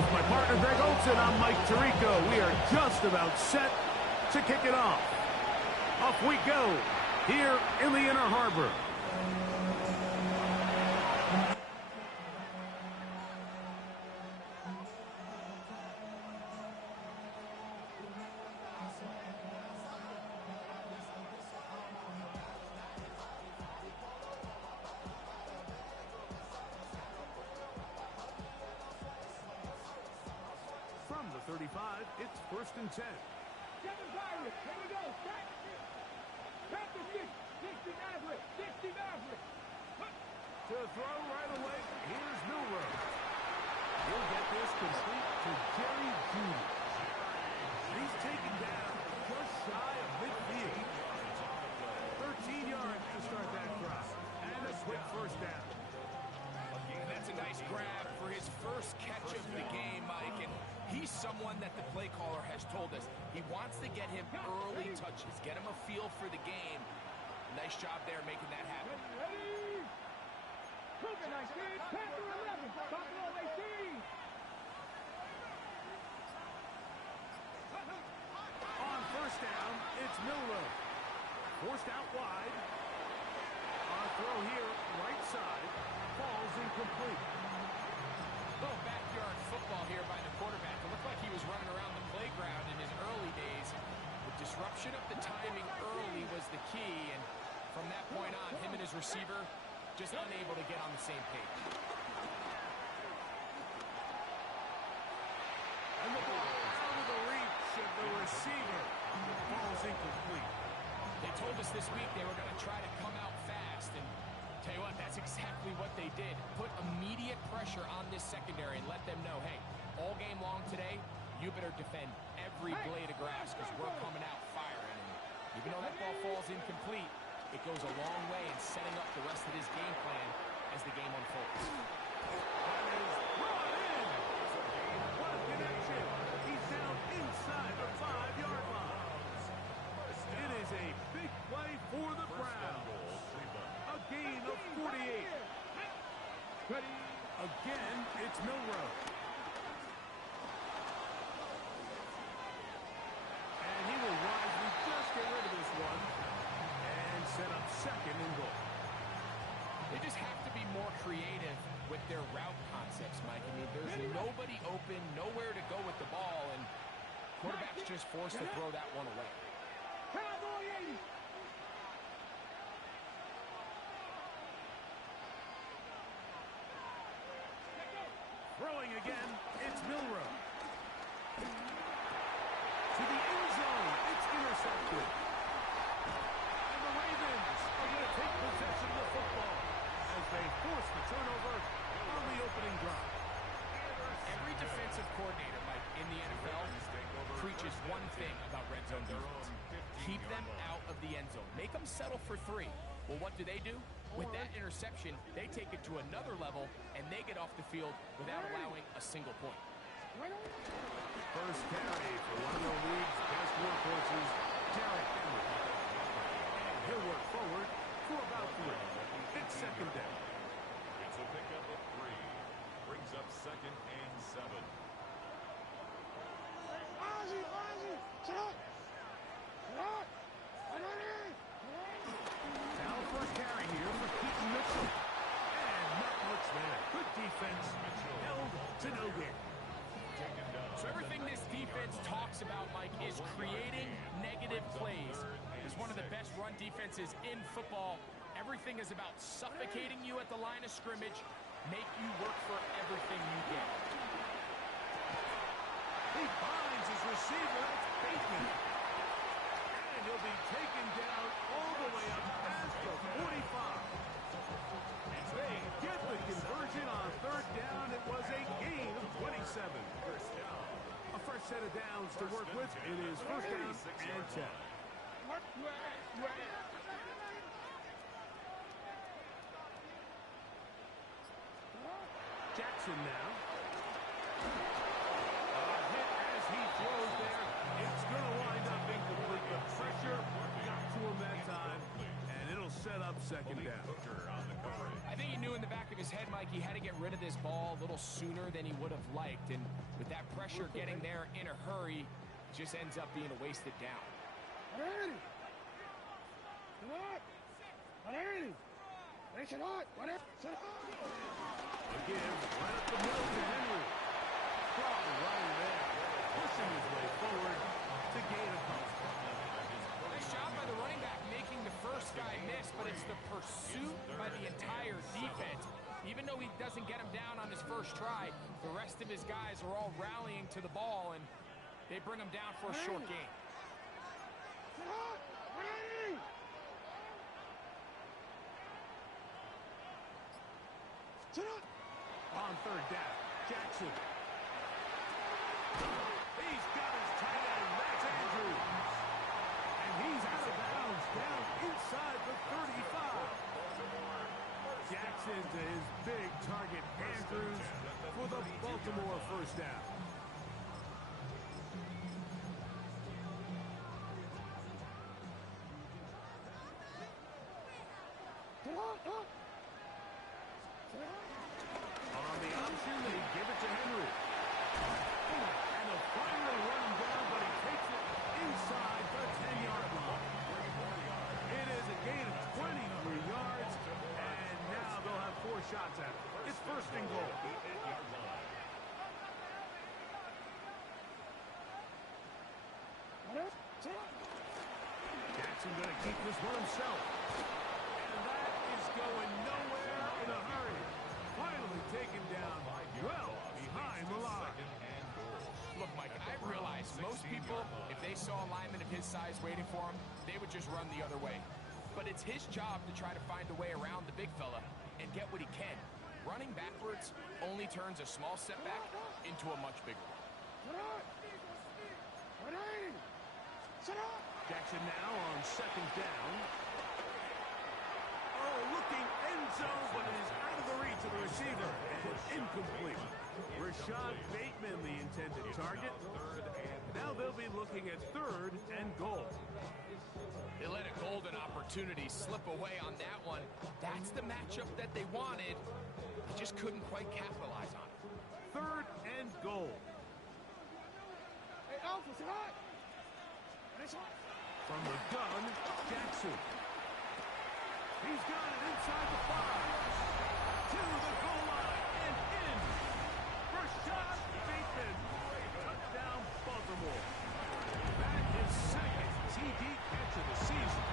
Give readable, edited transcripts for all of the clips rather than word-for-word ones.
with my partner Greg Olson. I'm Mike Tirico. We are just about set to kick it off. Off we go here in the Inner Harbor. From the 35, it's 1st and 10. Kevin Byron, here we go. Back to 60 Maverick. To throw right away, here's Milroe. He'll get this complete to Jerry Jeudy. He's taken down just shy of midfield. 13 yards to start that drive. And a quick first down. And that's a nice grab for his first catch of the game, Mike. And he's someone that the play caller has told us he wants to get him early touches, get him a feel for the game. Nice job there making that happen. Ready? Cougar 19, Panther 11, Buffalo 18. On first down, it's Milroe. Forced out wide. On throw here, right side. Falls incomplete. Little backyard football here by the quarterback. It looked like he was running around the playground in his early days. The disruption of the timing early was the key, and from that point on, him and his receiver just unable to get on the same page. And the ball out of the reach of the receiver. Falls incomplete. They told us this week they were going to try to come out fast, and tell you what, that's exactly what they did. Put immediate pressure on this secondary and let them know, hey, all game long today, you better defend every blade of grass because we're coming out firing. And even though that ball falls incomplete, it goes a long way in setting up the rest of his game plan as the game unfolds. That is brought in. What a connection. He's down inside the 5-yard line. It is a big play for the Browns. A gain of 48. Again, it's Milroe. And he will wisely just get rid of this one and set up 2nd and goal. They just have to be more creative with their route concepts, Mike. I mean, there's nobody open, nowhere to go with the ball, and quarterback's just forced to throw that one away. Cowboy 80. Throwing again, it's Milroe. To the end zone, it's intercepted. And the Ravens are going to take possession of the football as they force the turnover on the opening drive. Every defensive coordinator, Mike, in the NFL preaches one thing about red zone defense. Keep them out of the end zone. Make them settle for 3. Well, what do? With that interception, they take it to another level, and they get off the field without allowing a single point. First carry for one of the league's best workhorses, Derrick Henry. And he'll work forward for about 3. It's 2nd down. It's a pickup of 3. Brings up 2nd and 7. Now first carry here for Keaton Mitchell. And not much there. Good defense. Held to no gain. So everything this defense talks about, Mike, is creating negative plays. It's one of the best run defenses in football. Everything is about suffocating you at the line of scrimmage, make you work for everything you get. He finds his receiver. That's Bateman. And he'll be taken down all the way up past the 45. They get the conversion on 3rd down. It was a gain of 27. A fresh set of downs to work with. It is 1st down and 10. Jackson now. A hit as he throws there. It's going to wind up incomplete. The pressure got to him that time, and it'll set up 2nd down. I think he knew in the back of his his head, Mike. He had to get rid of this ball a little sooner than he would have liked. And with that pressure getting there in a hurry, it just ends up being a wasted down. Again, right up the middle to Henry. Strong running there, pushing his way forward to gain a couple. Nice job by the running back making the first guy miss, but it's the pursuit by the entire defense. Even though he doesn't get him down on his first try, the rest of his guys are all rallying to the ball, and they bring him down for a short gain. On third down, Jackson. He's got his tight end, that's Andrews. And he's out of bounds, down inside the 35. Jackson to his big target, Andrews, for the Baltimore first down. On the option, they give it to Henry. And they'll finally run him down, but he takes it inside the 10-yard line. It is a gain of 23 yards, and now they'll have 4 shots at it. It's first and goal. Jackson going to keep this one himself. And that is going nowhere in a hurry. Finally taken down well behind the line. Look, Mike, I realize most people, if they saw a lineman of his size waiting for him, they would just run the other way. But it's his job to try to find a way around the big fella and get what he can. Running backwards only turns a small setback into a much bigger one. Jackson now on second down. Oh, looking end zone, but it is out of the reach of the receiver. And incomplete. Rashad Bateman, the intended target. Now they'll be looking at third and goal. They let a golden opportunity slip away on that one. That's the matchup that they wanted. They just couldn't quite capitalize on it. Third and goal. From the gun, Jackson. He's got it inside the 5. To the goal line and in. Rashad Bateman. Touchdown, Baltimore. That is second TD catch of the season.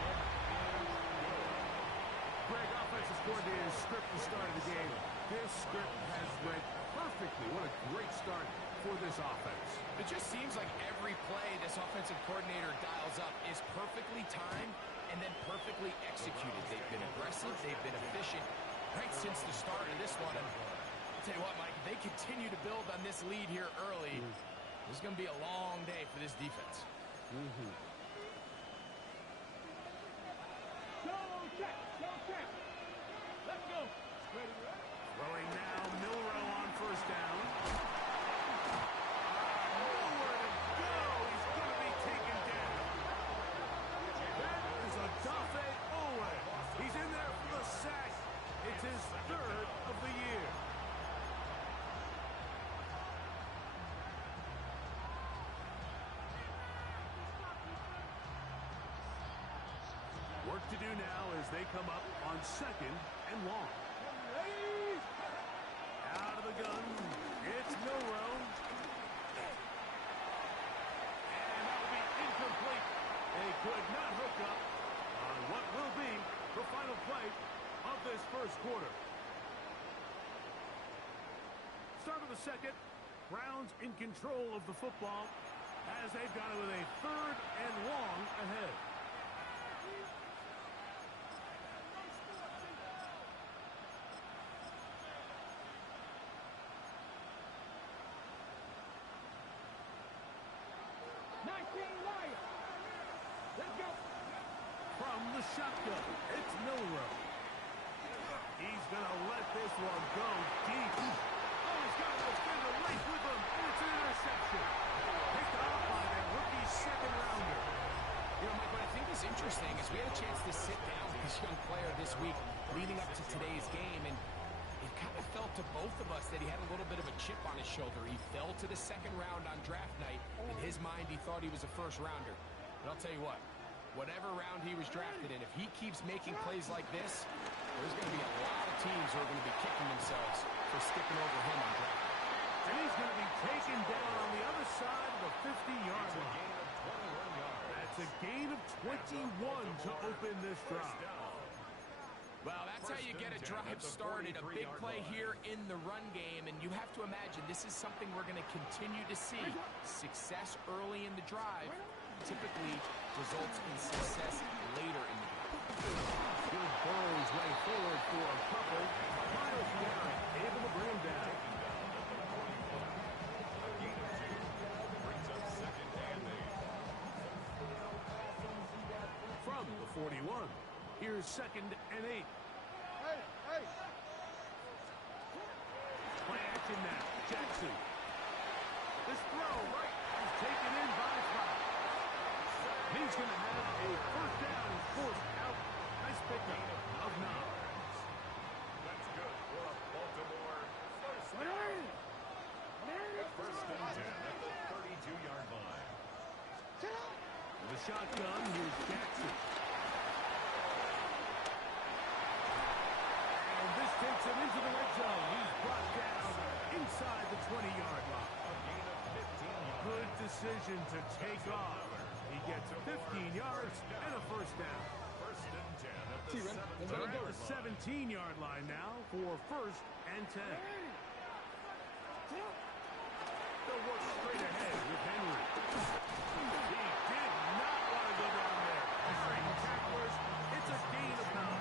Greg, offensive coordinator's script the start of the game. This script has read perfectly. What a great start for this offense. It just seems like every play this offensive coordinator dials up is perfectly timed and then perfectly executed. They've been aggressive, they've been efficient right since the start of this one. And I'll tell you what, Mike, if they continue to build on this lead here early, this is going to be a long day for this defense. Let's go. Throwing now, Milrow on first down. Nowhere to go. He's going to be taken down. That is Odafe Owe. He's in there for the sack. It's his third of the year. Work to do now as they come up on second and long. Out of the gun, it's Milrow. And that'll be incomplete. They could not hook up on what will be the final play of this first quarter. Start of the second. Browns in control of the football as they've got it with a third and long ahead. Let's go. From the shotgun, it's Milrow. He's going to let this one go deep. Oh, he's got a defender right with him, and it's an interception. Picked up by that rookie second-rounder. You know, Mike, what I think is interesting is we had a chance to sit down with this young player this week leading up to today's game, and it kind both of us that he had a little bit of a chip on his shoulder. He fell to the second round on draft night. In his mind, he thought he was a first rounder. But I'll tell you what, whatever round he was drafted in, if he keeps making plays like this, there's going to be a lot of teams who are going to be kicking themselves for skipping over him on draft night. And he's going to be taken down on the other side of the 50-yard line. That's a gain of 21 to open this drive. Well, that's how you get a drive started. A big play here in the run game, and you have to imagine this is something we're going to continue to see. Success early in the drive typically results in success later in the drive. Good Burrows way forward for a couple. Myles Garrett able to bring him down. From the 41, here's 2nd and 8. Play action now. Jackson. This throw right is taken in by 5. He's going to have a first down and forced out. Nice pickup of 9. That's good for a Baltimore first down. First and 10 at the 32-yard line. The shotgun, here's Jackson. And this takes him into the red zone. He's brought down inside the 20-yard line. A gain of 15 yards. Good decision to take off. He gets 15 yards and a first down. First and 10 at the They're at the 17-yard line. 17-yard line now for first and 10. They'll work straight ahead with Henry. He did not want to go down there. Straight tacklers, it's a gain of 9.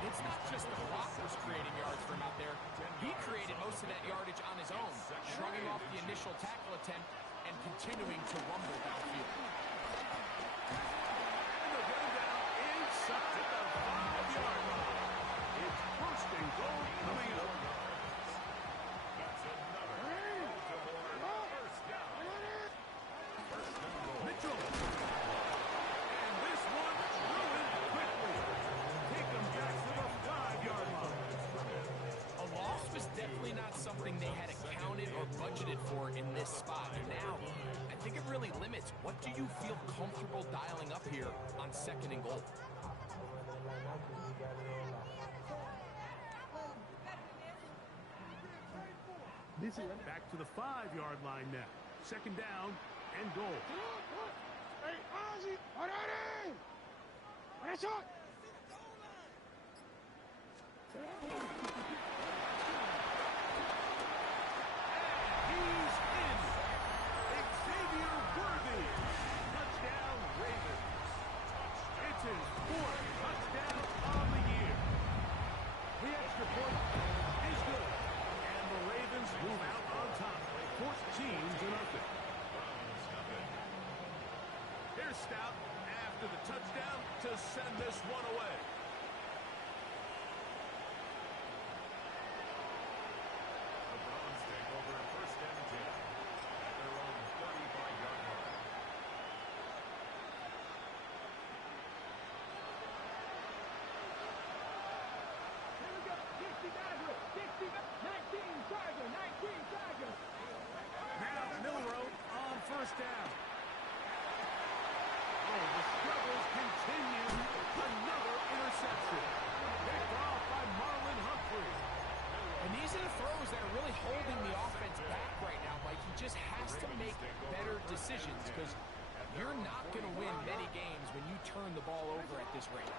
It's not just the blockers creating yards for him out there. He created most of that yardage on his own, shrugging off the initial tackle attempt and continuing to rumble downfield. And they'll get him down inside the 5-yard line. It's first and goal coming up. That's another Baltimore first down. First and goal. Mitchell. And this one ruined quickly. Take them back to the 5-yard line. A loss was definitely not something they had accounted or budgeted for in this spot. And now, I think it really limits what do you feel comfortable dialing up here on 2nd and goal. Back to the 5-yard line now. 2nd down and goal. He's in. Xavier Worthy. Touchdown Ravens. It's his 4th touchdown on the year. The extra point is good. And the Ravens move out on top. 14-0. Here's Stout after the touchdown to send this one away. The Browns take over first and 10 at their own 35-yard line. Here we go. 60 Tiger. 60 19 Tiger. 19 Tiger. Now Milrow on first down. Oh, the struggles continue. Another interception. Picked off by Marlon Humphrey. And these are the throws that are really holding the offense back right now, Mike. He just has to make better decisions because you're not going to win many games when you turn the ball over at this rate.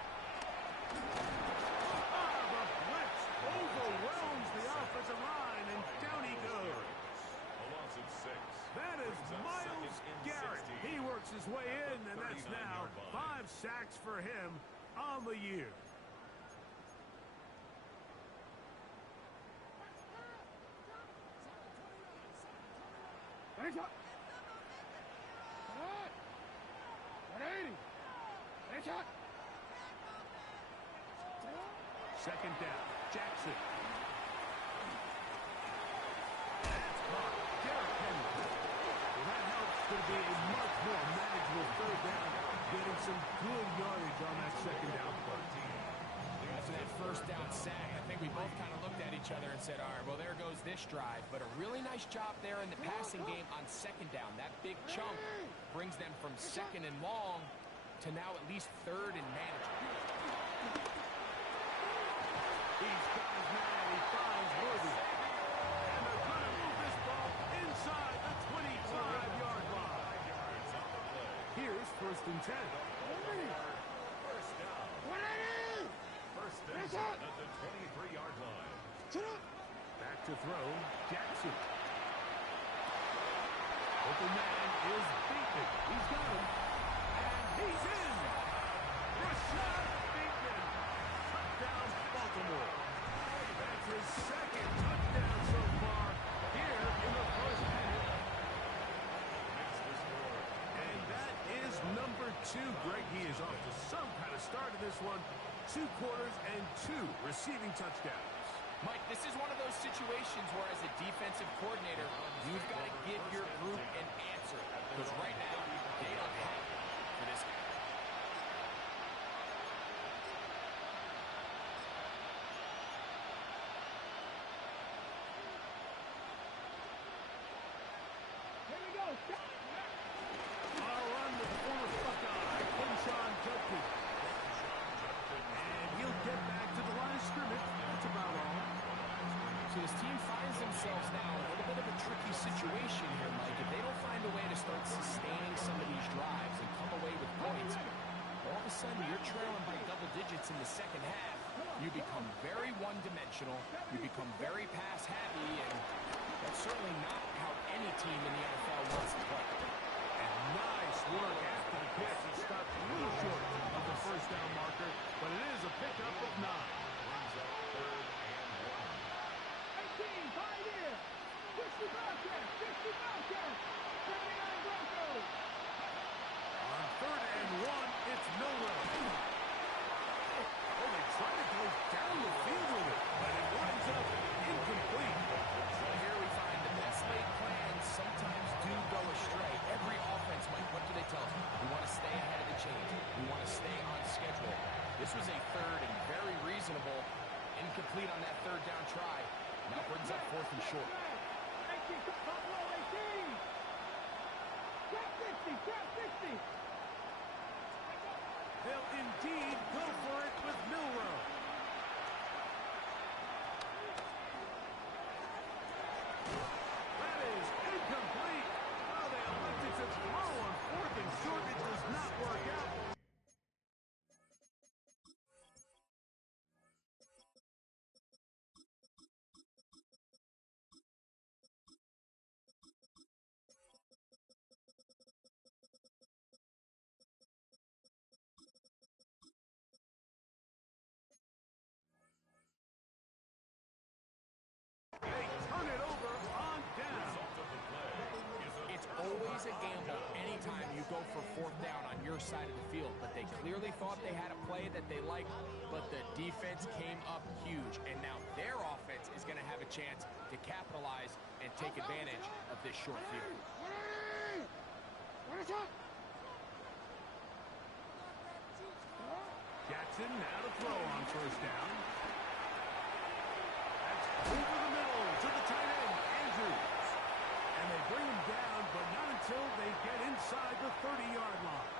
The blitz overwhelms the offensive line, and down he goes. A loss of 6. That is Brings up Myles 2nd and Garrett. 16. He works his way in, and that's now 5 sacks for him on the year. Finish up. 180. Finish up. 2nd down. Jackson. That's caught. Derrick Henry. Well, that helps to be a much more manageable 3rd down, getting some good yardage on that 2nd down play. After that first down sack, I think we both kind of looked at each other and said, all right, well, there goes this drive. But a really nice job there in the passing game on second down. That big chunk brings them from second and long to now at least third and manageable. He's got his man. He finds Worthy. And they're going to move this ball inside the 25-yard line. Here's 1st and 10. First down. First and 10 at the 23-yard line. Back to throw, Jackson. Open man is Bateman. He's got him. And he's in. Rashad Bateman. Touchdown, Baltimore. That's his second touchdown so far here in the first half. Makes the score. And that is number 2. Greg, he is off to some kind of start in this one. 2 quarters and 2 receiving touchdowns. Mike, this is one of those situations where as a defensive coordinator, you've got to give your group an answer. Because right now, they don't have it for this guy. Here we go. I'll run the former Buckeye, Quinshon Judkins. And he'll get back to the line of scrimmage. That's about all. So this team finds themselves now in a little bit of a tricky situation here, Mike. If they don't find a way to start sustaining some of these drives and come away with points, all of a sudden you're trailing by double digits in the second half. You become very one-dimensional. You become very pass-happy, and that's certainly not how any team in the NFL wants to play. And nice work after the catch. He stopped a little short of the first down marker, but it is a pickup of 9. Brings up 3rd and 1. 18, Pioneer. 60 Bobcats. 60 Bobcats. 79 Broncos. On 3rd and 1, it's Milroe. Oh, they try to go down the field with it, but it winds up incomplete. So here we find the best laid plans sometimes do go astray. Every offense, Mike, what do they tell us? We want to stay ahead of the chains. We want to stay on schedule. This was a 3rd and very reasonable, incomplete on that 3rd down try. Now brings up 4th and short. 18, Buffalo 18. Trap 60, trap 60. They'll indeed go for it with Milroe. That is incomplete. Oh, they elected to throw on 4th and short. It does not work out. They turn it over on down. Result of the play is a It's always a gamble anytime you go for 4th down on your side of the field, but they clearly thought they had a play that they liked, but the defense came up huge, and now their offense is going to have a chance to capitalize and take advantage of this short field. Jackson now to throw on 1st down. That's over the middle to the tight end, Andrews. And they bring him down, but not until they get inside the 30-yard line.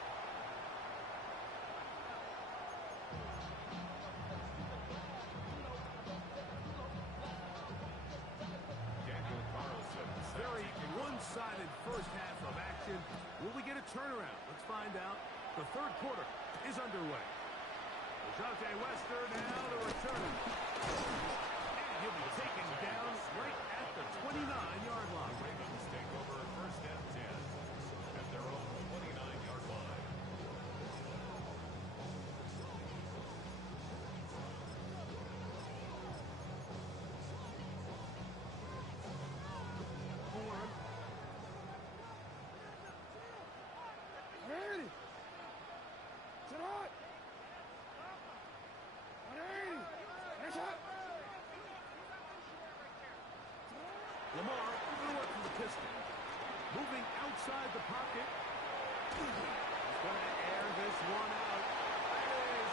Daniel Carlson. Very one-sided first half of action. Will we get a turnaround? Let's find out. The 3rd quarter is underway. Dejounte Wester now the return. And he'll be taken down right at the 29-yard line. Ravens take over 1st and 10 at their own 29-yard line. Lamar going to work from the pistol. Moving outside the pocket. He's going to air this one out. That is.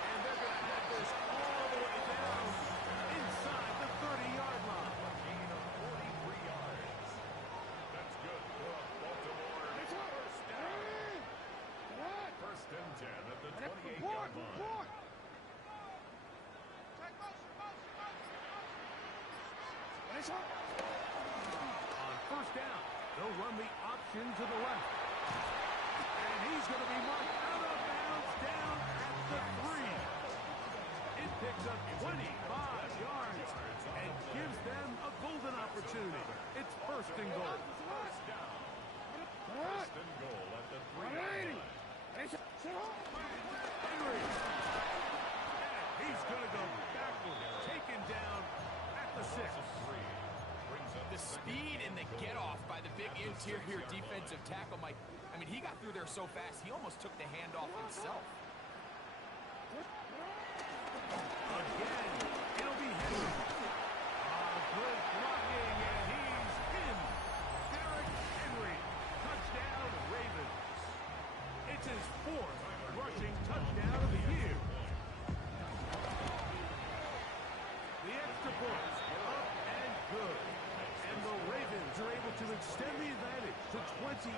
And they're going to have this all the way down inside On first down, they'll run the option to the left. And he's going to be marked out of bounds down at the 3. It picks up 25 yards and gives them a golden opportunity. It's first and goal. First down. First and goal at the 3-yard line. Henry. And he's going to go backward, taken down at the 6. The speed and the get-off by the big interior defensive tackle, Mike. I mean, he got through there so fast, he almost took the handoff himself. Again, it'll be Henry. Good blocking, and he's in. Derrick Henry, touchdown Ravens. It's his 4th rushing touchdown of the year. The extra point, up and good. And the Ravens are able to extend the advantage to 28-0.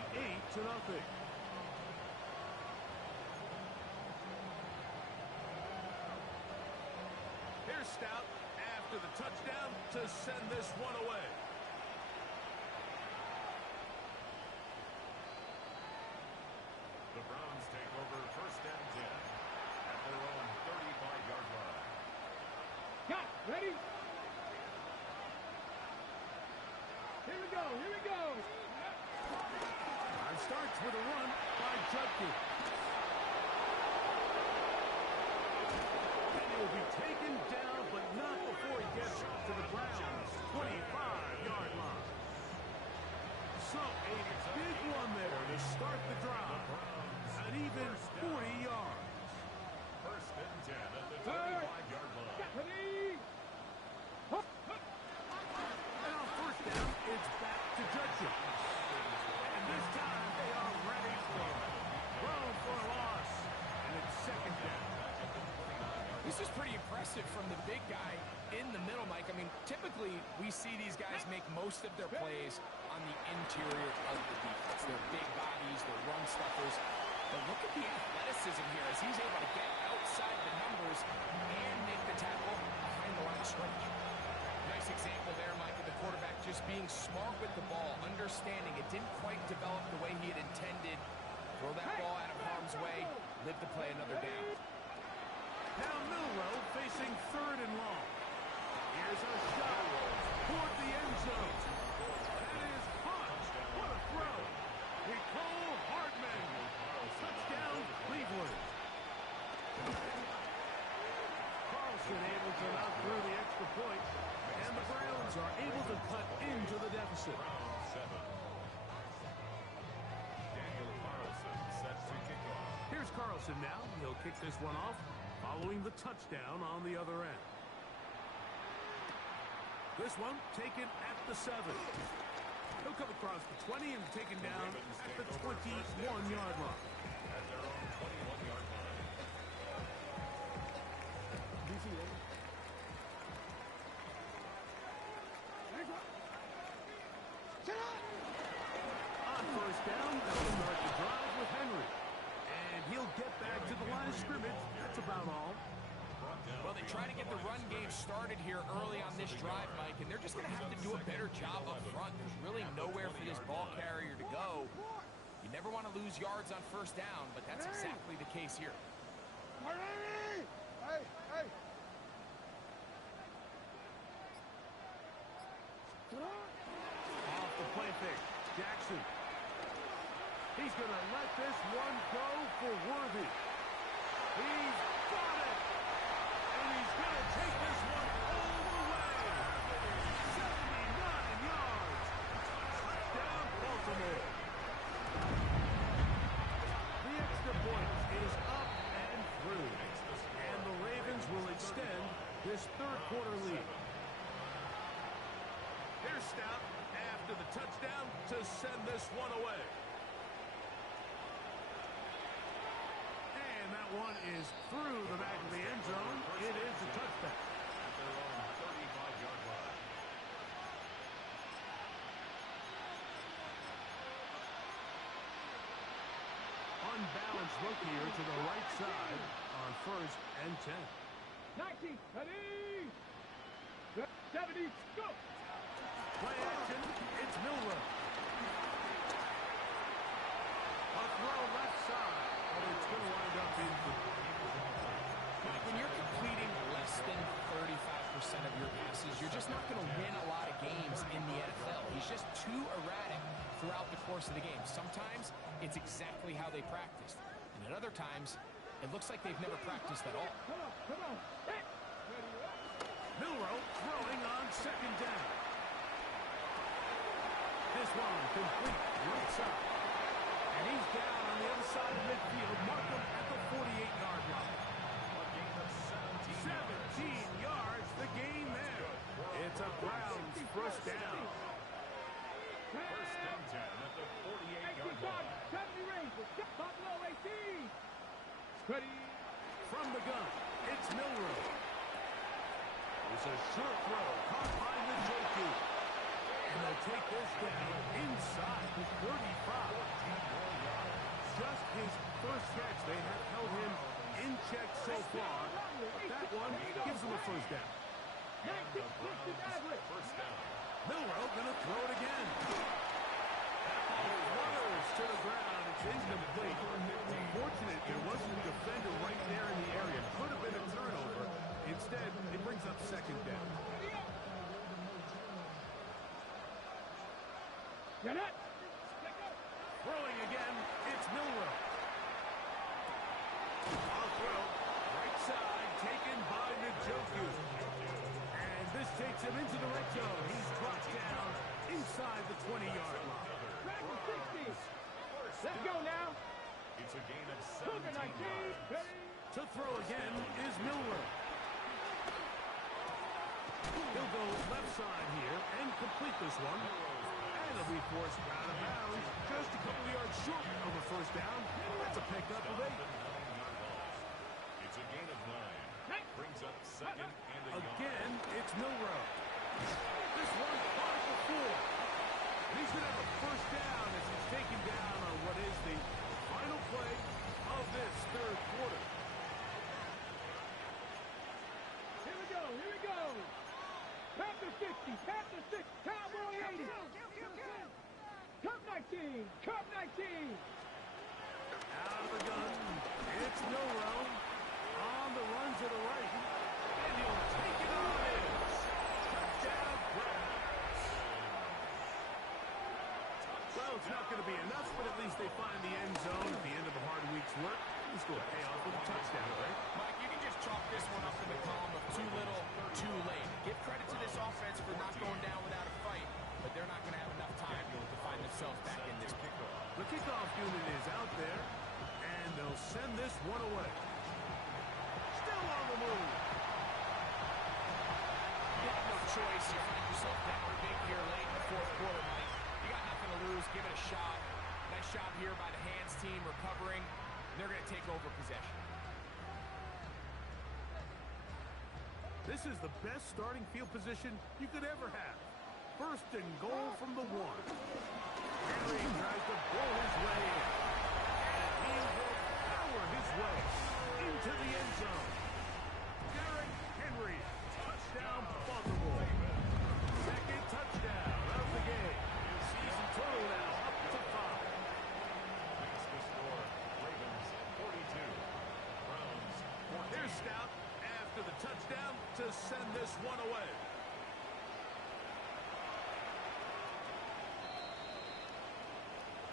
Here's Stout after the touchdown to send this one away. The Browns take over first and 10 at their own 35-yard line. Cut. Ready? Here we go. Here we go. Time starts with a run by Judkins. And he'll be taken down, but not before he gets to the Browns' 25-yard line. So a big one there to start the drive. An even 40 yards. First and 10 at the 35-yard line. Ready? Hup, hup. And on first down, it's back to Judkins. And this time they are ready for him. Thrown for a loss. And it's second down. This is pretty impressive from the big guy in the middle, Mike. I mean, typically we see these guys make most of their plays on the interior of the defense. They're big bodies, they're run stuffers. But look at the athleticism here as he's able to get outside the numbers and make the tackle behind the line of scrimmage. Nice example there, Mike, of the quarterback just being smart with the ball, understanding it didn't quite develop the way he had intended. Throw that ball out of harm's way, live to play another down. Now Milrow facing third and long. Here's a shot toward the end zone. That is caught. What a throw. Nicole Hardman. Touchdown, Cleveland. Carlson able to knock through the extra point, and the Browns are able to cut into the deficit. Daniel Carlson set to kick off. Here's Carlson now. He'll kick this one off, following the touchdown on the other end. This one taken at the 7. He'll come across the 20 and taken down at the 21-yard line. At their own 21-yard line. On first down, they'll start the drive with Henry. And he'll get back to the line of scrimmage. That's about all. Well, they try to get the run game started here early on this drive, Mike, and they're just going to have to do a better job up front. There's really nowhere for this ball carrier to go. You never want to lose yards on first down, but that's exactly the case here. Off the play fake, Jackson. He's going to let this one go for Worthy. He's got it. And he's going to take this one all the way. 79 yards. Touchdown, Baltimore. The extra point is up and through. And the Ravens will extend this third quarter lead. Here's Stout after the touchdown to send this one away. And that one is through the back of the end zone. It is a touchdown. At their own 35-yard line. Unbalanced look here to the right side on first and 10. 90, ready, 70, go. Play action. It's Milroe. A throw left side. Oh, it's going to wind up incomplete. Mike, when you're completing less than 35% of your passes, you're just not going to win a lot of games in the NFL. He's just too erratic throughout the course of the game. Sometimes it's exactly how they practiced. And at other times, it looks like they've never practiced at all. Come on. Hit. Milroe throwing on second down. This one complete right side. And he's down on the other side of midfield. Mark him at the 48-yard line. A gain of 17 yards, the gain there. It's a Browns first down. First and 10 at the 48-yard line. 70 Rangers. Buffalo 18. Ready. From the gun, it's Milroe. It's a short throw caught by Njoku. And they'll take this down inside the 35. Just his first catch. They have held him in check so far. But that one gives him a first down. First down. Milroe going to throw it again. Flutters to the ground. It's incomplete. Fortunate there wasn't a defender right there in the area. Could have been a turnover. Instead, it brings up second down. Get it. Throwing again, it's Milroe. Off throw, right side, taken by Njoku. And this takes him into the red zone. He's brought down inside the 20-yard line. 60. Let's go now. It's a gain of Cougar 17 19. yards. Ready. To throw again is Milroe. He'll go left side here and complete this one. And he'll be forced out of bounds. Just a couple yards short of a first down. That's a pickup of 8. It's a gain of 9. Brings up second and a yard. Again, it's Milroe. This one caught it before. He's going to have a first down as he's taken down on what is the final play of this third quarter. Here we go. Panther 60. Panther 6. Cowboy 80. Cup 19. Cup 19. Out of the gun, it's Milroe on the run to the right. And he'll take it on in. Touchdown, Browns. Well, it's not going to be enough, but at least they find the end zone at the end of a hard week's work. It's going to pay off with a touchdown, right? Mike, you can just chalk this one up in the column of too little, too late. Give credit to this offense for not going down without a fight, but they're not going to have enough time to find themselves back in this kickoff. The kickoff unit is out there, and they'll send this one away. Still on the move. You have no choice. You find yourself down big here late in the fourth quarter, Mike. You got nothing to lose. Give it a shot. Nice job here by the hands team recovering. They're going to take over possession. This is the best starting field position you could ever have. First and goal from the 1. Henry tries to blow his way in. And he will power his way into the end zone. Derrick Henry, touchdown Baltimore. Second touchdown of the game. Season total now up to 5. That's the score. Ravens 42. Browns 14. Here's Stout after the touchdown to send this one away.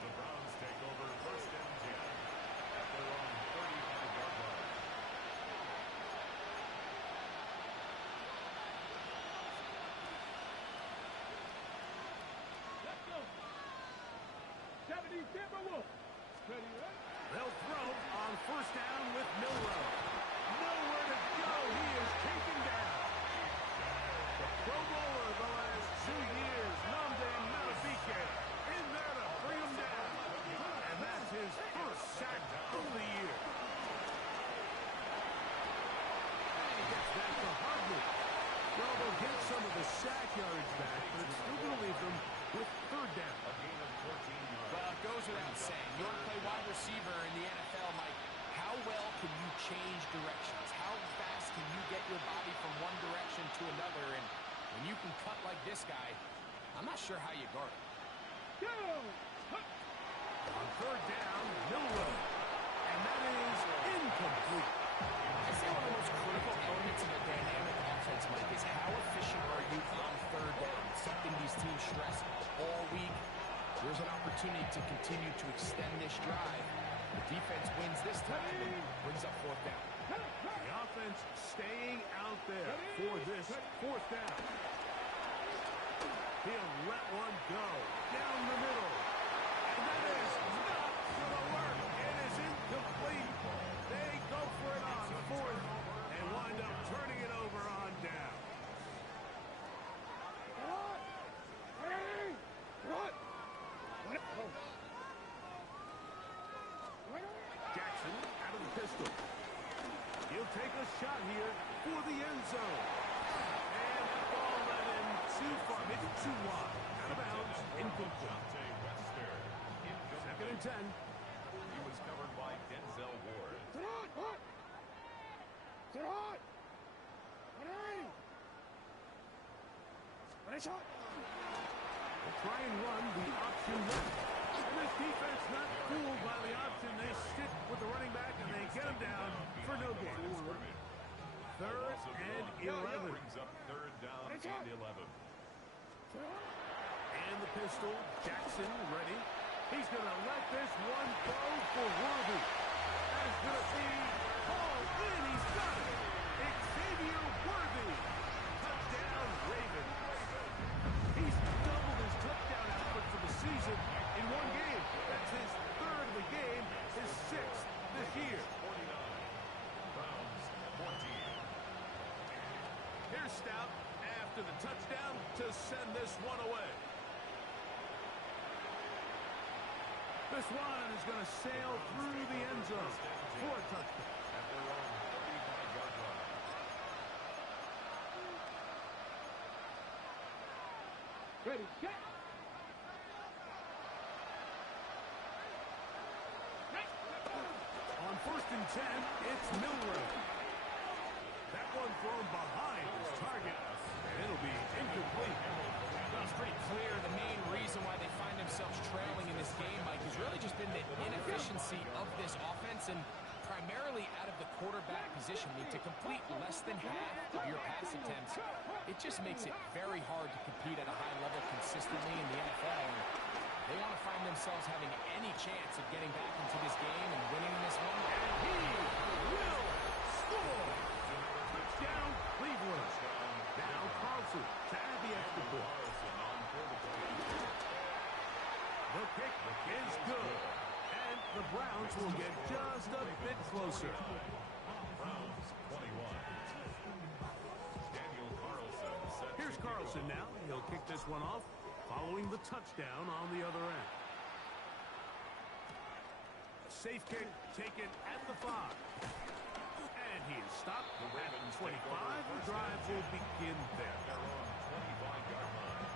The Browns take over first and 10 at their own 35-yard line. Let's go. 70 Timberwolves. Ready, right? They'll throw on first down with Milroe. Nowhere to go. He is taken down. The Pro Bowler the last 2 years, Nnamdi Madubuike, in there to bring him down. And that's his first sack of the year. And he gets back to Hardman. Well, they'll get some of the sack yards back, but it's still going to leave them with third down. A gain of 14 yards. Well, it goes without saying. You want to play wide receiver in the NFL, Mike. How well can you change directions? How fast can you get your body from one direction to another? And when you can cut like this guy, I'm not sure how you guard it. Go! On third down, Milroe. And that is incomplete. I'd say one of the most critical elements of a dynamic offense, Mike, is how efficient are you on third down? It's something these teams stress all week. There's an opportunity to continue to extend this drive. The defense wins this time and brings up fourth down. The offense staying out there for this fourth down. He'll let one go down the middle. And that is not going to work. It is incomplete. They go for it on fourth and wind up turning it over on down. Jackson out of the pistol. He'll take a shot here for the end zone. And the ball let him too far, maybe too wide. Out of bounds, incomplete. Second and 10. He was covered by Denzel Ward. They'll try and run the option left. And this defense not fooled by the option. They stick with the running back and they get him down for no gain. Third and 11. Brings up third down and 11. And the pistol, Jackson ready. He's going to let this one go for Worthy. That is going to be hauled in. He's got it. Xavier Worthy. Touchdown, Raven. He's doubled his touchdown output for the season in one game. That's his third of the game, his sixth this year. 49. Browns 14. Here's Stout after the touchdown to send this one away. This one is going to sail through the end zone for a touchdown. At their own 35-yard line. Ready, set. On first and 10, it's Milroe. That one thrown behind his target, and it'll be incomplete. Well, it's pretty clear the main reason why they find themselves trailing in this game, Mike, has really just been the inefficiency of this offense and primarily out of the quarterback position. I mean, to complete less than half of your pass attempts, it just makes it very hard to compete at a high level consistently in the NFL. And they want to find themselves having any chance of getting back into this game and winning this one. And he will score. Touchdown, Cleveland. Now Carlson to add the extra point. The kick is good. And the Browns will get just a bit closer. Browns 21. Daniel Carlson set. Here's Carlson now. He'll kick this one off following the touchdown on the other end. A safe kick taken at the 5. And he is stopped at 25. The drive will begin there. Their own 25-yard line.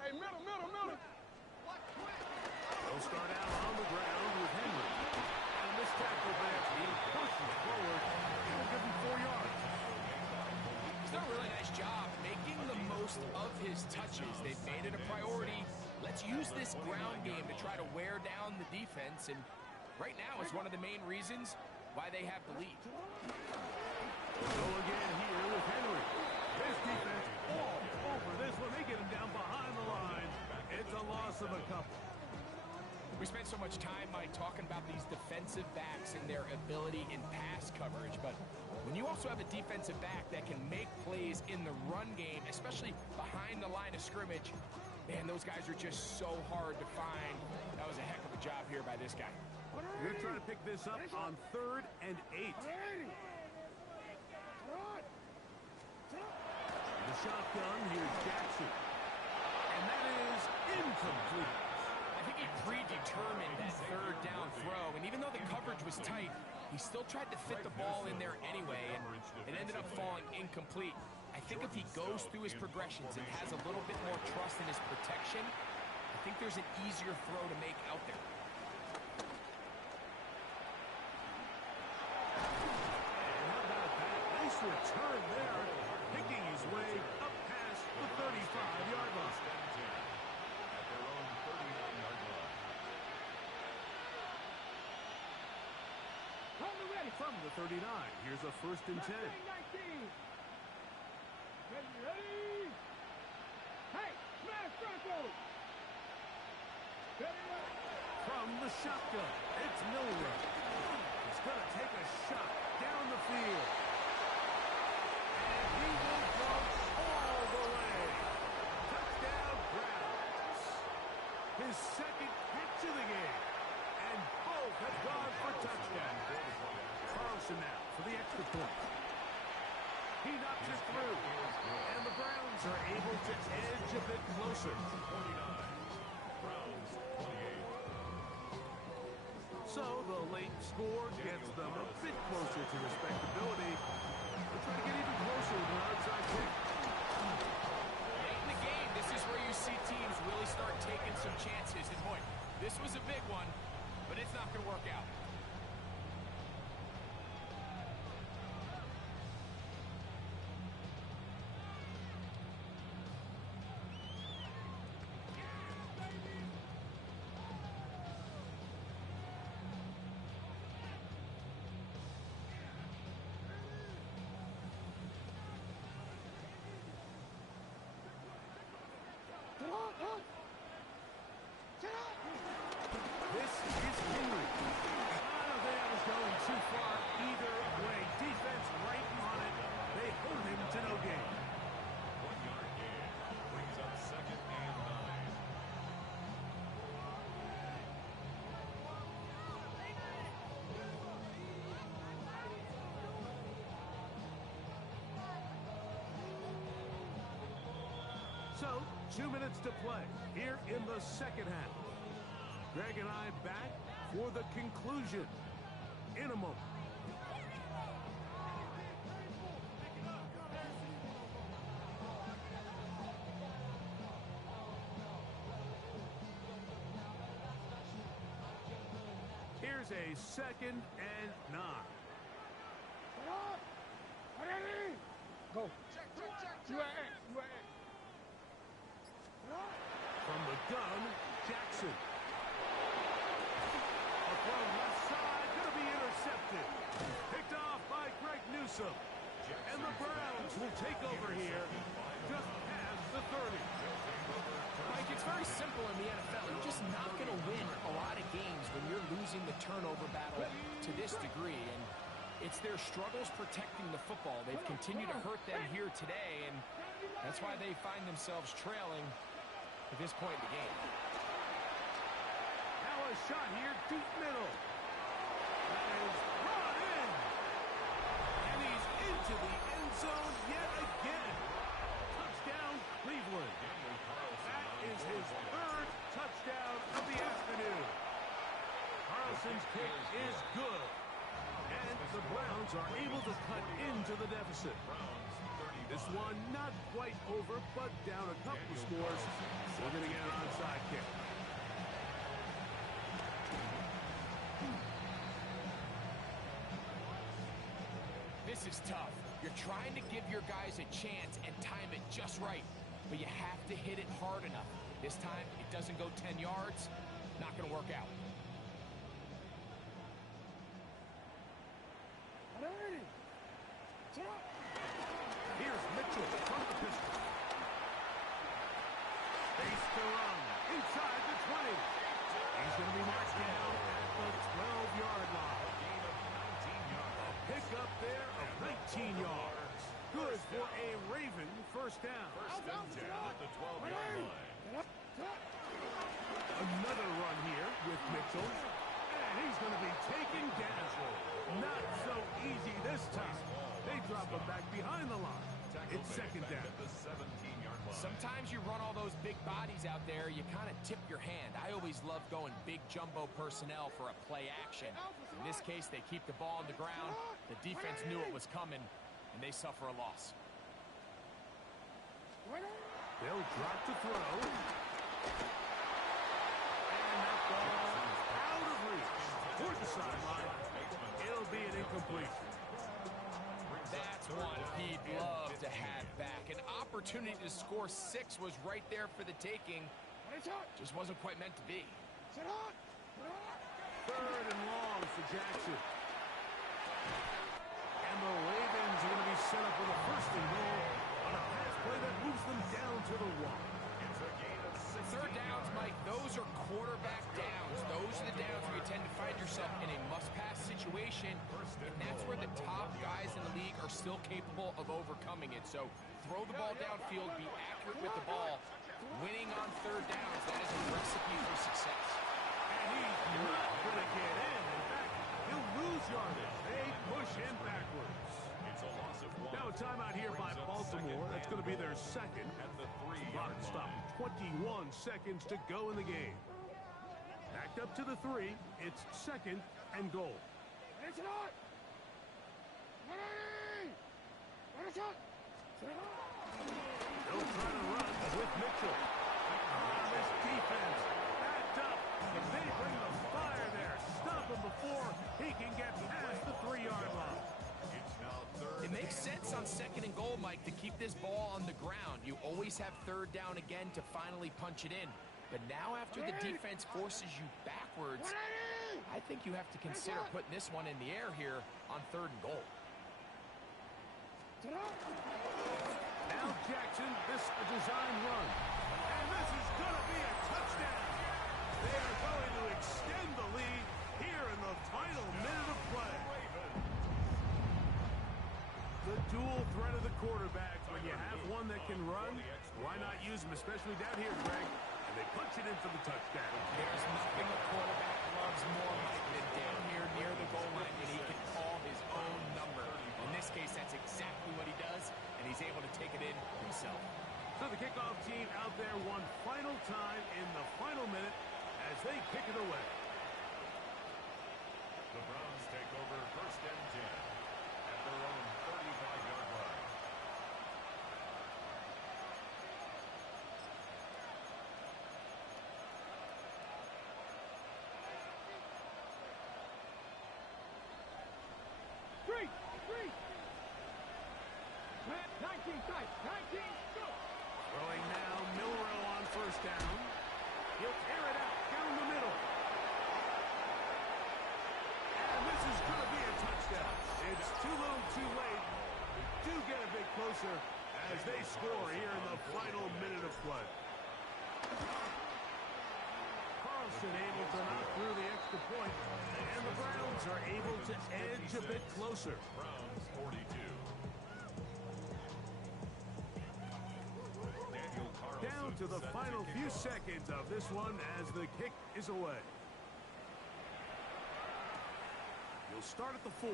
Hey, middle. They'll start out on the ground with Henry. And this tackle there, he pushes forward. He'll give him 4 yards. He's done a really nice job making the most of his touches. They've made it a priority. Let's use this ground game to try to wear down the defense. And right now is one of the main reasons why they have the lead. They'll go again here with Henry. This defense all over this one. They get him down behind the line. It's a loss of a couple. We spent so much time, Mike, talking about these defensive backs and their ability in pass coverage, but when you also have a defensive back that can make plays in the run game, especially behind the line of scrimmage, man, those guys are just so hard to find. That was a heck of a job here by this guy. You're going to try to pick this up on 3rd and 8. The shotgun, here's Jackson. And that is incomplete. I think he predetermined that third down throw, and even though the coverage was tight, he still tried to fit the ball in there anyway, and it ended up falling incomplete. I think if he goes through his progressions and has a little bit more trust in his protection, I think there's an easier throw to make out there. And how about that? Nice return there, picking his way up past the 35-yard line. At their own 39-yard line. From the 39, here's a 1st and 10. 19. Ready? Hey, smash Broncos! From the shotgun, it's Miller. He's going to take a shot down the field. And he will go all the way. Touchdown, Browns. His 2nd catch of the game. And both have gone for touchdown. Carlson now for the extra point. He knocks it through. And the Browns are able to edge a bit closer. 49. Browns 28. So the late score gets them a bit closer to respectability. They'll try to get even closer with an outside kick. Late in the game, this is where you see teams really start taking some chances. And boy, this was a big one, but it's not going to work out. This is Henry. I don't think that was going too far either way. Defense right on it. They hold him to no gain. 1-yard gain. Brings up 2nd and 9. So, 2 minutes to play here in the 2nd half. Greg and I back for the conclusion in a moment. Here's a 2nd and 9. Go. From the gun, Jackson. A throw left side, going to be intercepted. Picked off by Greg Newsome. And the Browns will take over here just past the 30. Mike, it's very simple in the NFL. You're just not going to win a lot of games when you're losing the turnover battle to this degree. And it's their struggles protecting the football. They've continued to hurt them here today, and that's why they find themselves trailing at this point in the game. Now a shot here, deep middle. That is brought in. And he's into the end zone yet again. Touchdown, Cleveland. That is his 3rd touchdown of the afternoon. Carlson's kick is good. And the Browns are able to cut into the deficit. This one not quite over, but down a couple of scores. We're going to get an onside kick. This is tough. You're trying to give your guys a chance and time it just right, but you have to hit it hard enough. This time, it doesn't go 10 yards. Not going to work out. Here's Mitchell from the pistol. Face to run inside the 20. He's going to be marked down at the 12-yard line. Gain of 19 yards. A pickup there of 19 yards. Good for a Raven first down. 1st and 10 at the 12-yard line. Another run here with Mitchell. And he's going to be taken down. Not so easy this time. They drop him back behind the line. It's 2nd down. At the 17-yard line. Sometimes you run all those big bodies out there, you kind of tip your hand. I always love going big jumbo personnel for a play action. In this case, they keep the ball on the ground. The defense knew it was coming, and they suffer a loss. They'll drop to throw. And that ball out of reach. Toward the sideline. It'll be an incomplete. That's one he'd love to have back. An opportunity to score 6 was right there for the taking. Just wasn't quite meant to be. Third and long for Jackson. And the Ravens are going to be set up with a first and goal on a pass play that moves them down to the 1. It's a gain of 6. Third downs, Mike, those are quarterback downs. Those are the downs where you tend to find yourself in a must-pass situation, and that's where the top guys in the league are still capable of overcoming it. So throw the ball downfield, be accurate with the ball. Winning on third downs, that is a recipe for success. And he's not going to get in. In fact, he'll lose yardage. They push him backwards. It's a loss of 1. Now a timeout here by Baltimore. That's going to be their second. At the 3-yard Clock line. stopped. 21 seconds to go in the game. Backed up to the 3. It's second and goal. They'll try to run with Mitchell. This defense backed up. If they bring the fire there, stop him before he can get past the 3-yard line. It's now third. It makes sense on second and goal, Mike, to keep this ball on the ground. You always have third down again to finally punch it in. But now after the defense forces you backwards, I think you have to consider putting this one in the air here on third and goal. Now Jackson, this a design run. And this is going to be a touchdown. They are going to extend the lead here in the final minute of play. The dual threat of the quarterback. When you have one that can run, why not use him, especially down here, Greg? And they punch it in for the touchdown. There's nothing a quarterback loves more, Mike, than down here near the goal line, and he can call his own number. In this case, that's exactly what he does, and he's able to take it in himself. So the kickoff team out there one final time in the final minute as they kick it away. The Browns take over first and 10 at their own 35-yard line. Three. 19 tight. 19, go. Throwing now, Milrow on first down. He'll tear it out down the middle. And this is going to be a touchdown. It's too little too late. They do get a bit closer as they score here in the final minute of play. Carlson able to knock through the extra point, and the Browns are able to edge a bit closer. Browns 42. Daniel Carlson Down to the set final kick few off. seconds of this one as the kick is away. He'll start at the 4.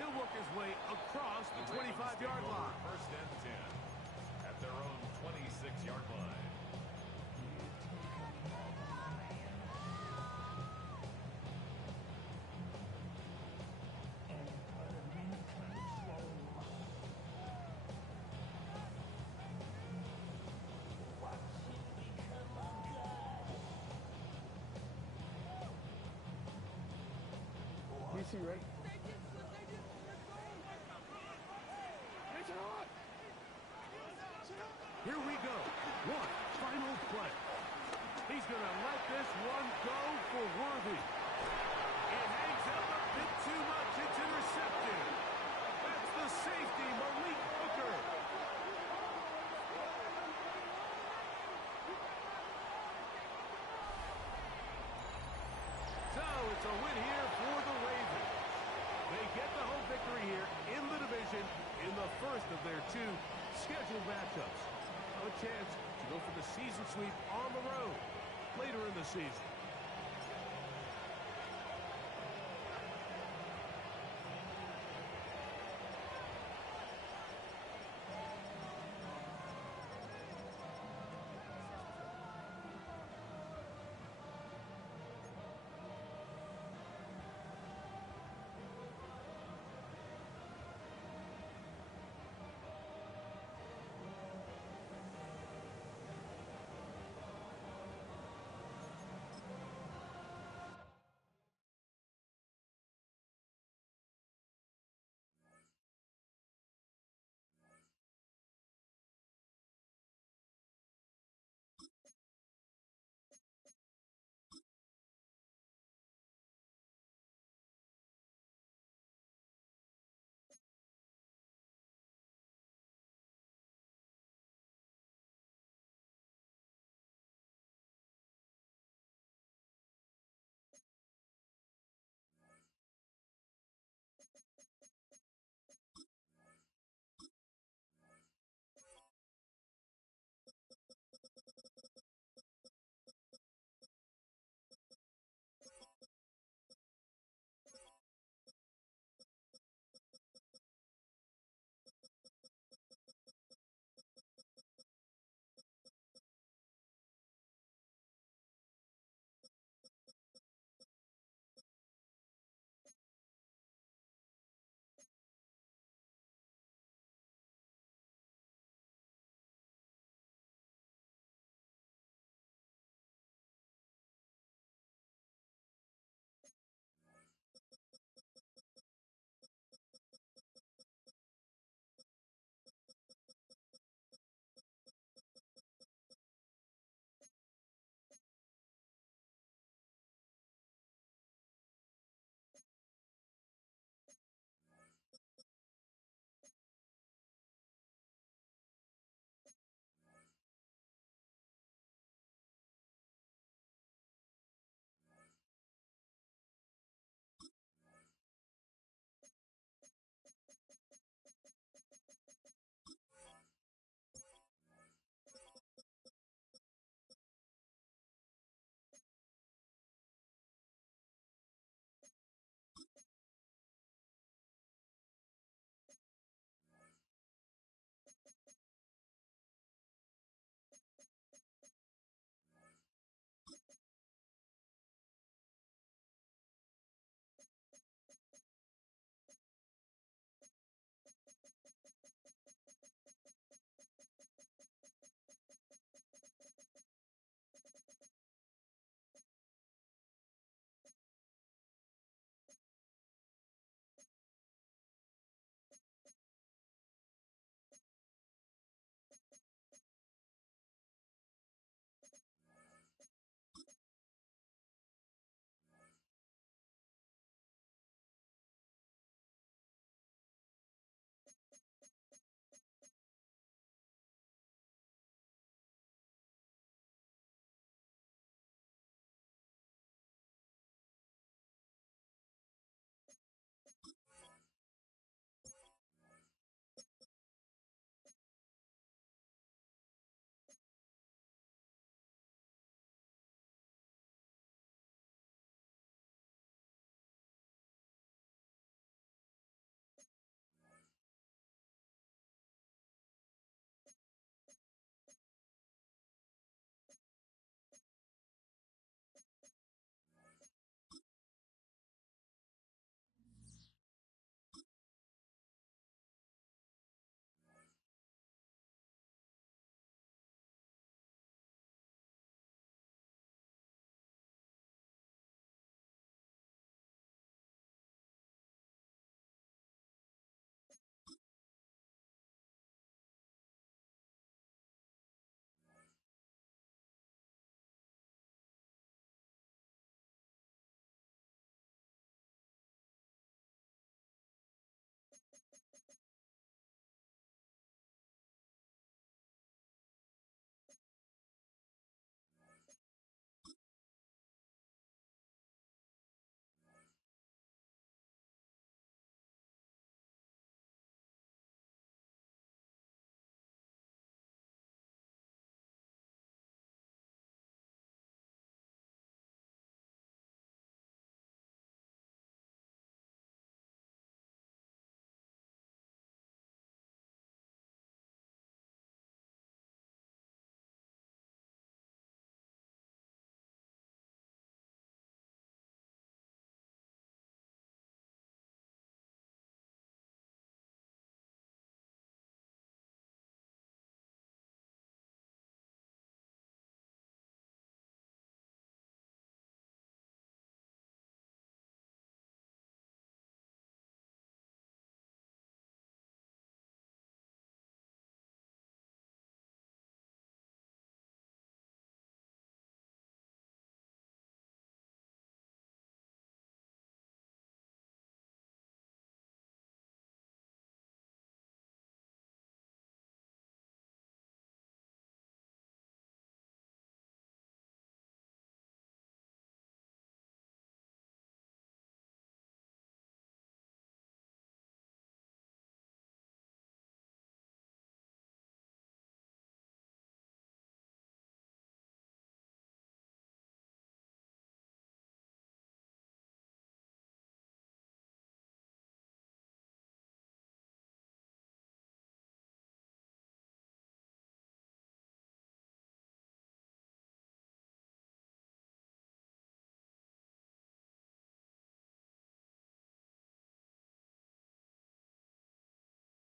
He'll work his way across the The Ravens 25-yard take over line. First and 10 at their own 26-yard line. DC, right? Here we go. One final play. He's going to let this one go for Worthy. It hangs out a bit too much. It's intercepted. That's the safety, Malik Hooker. So it's a win here for the Ravens. They get the home victory here in the division in the first of their 2 scheduled matchups. A chance to go for the season sweep on the road later in the season.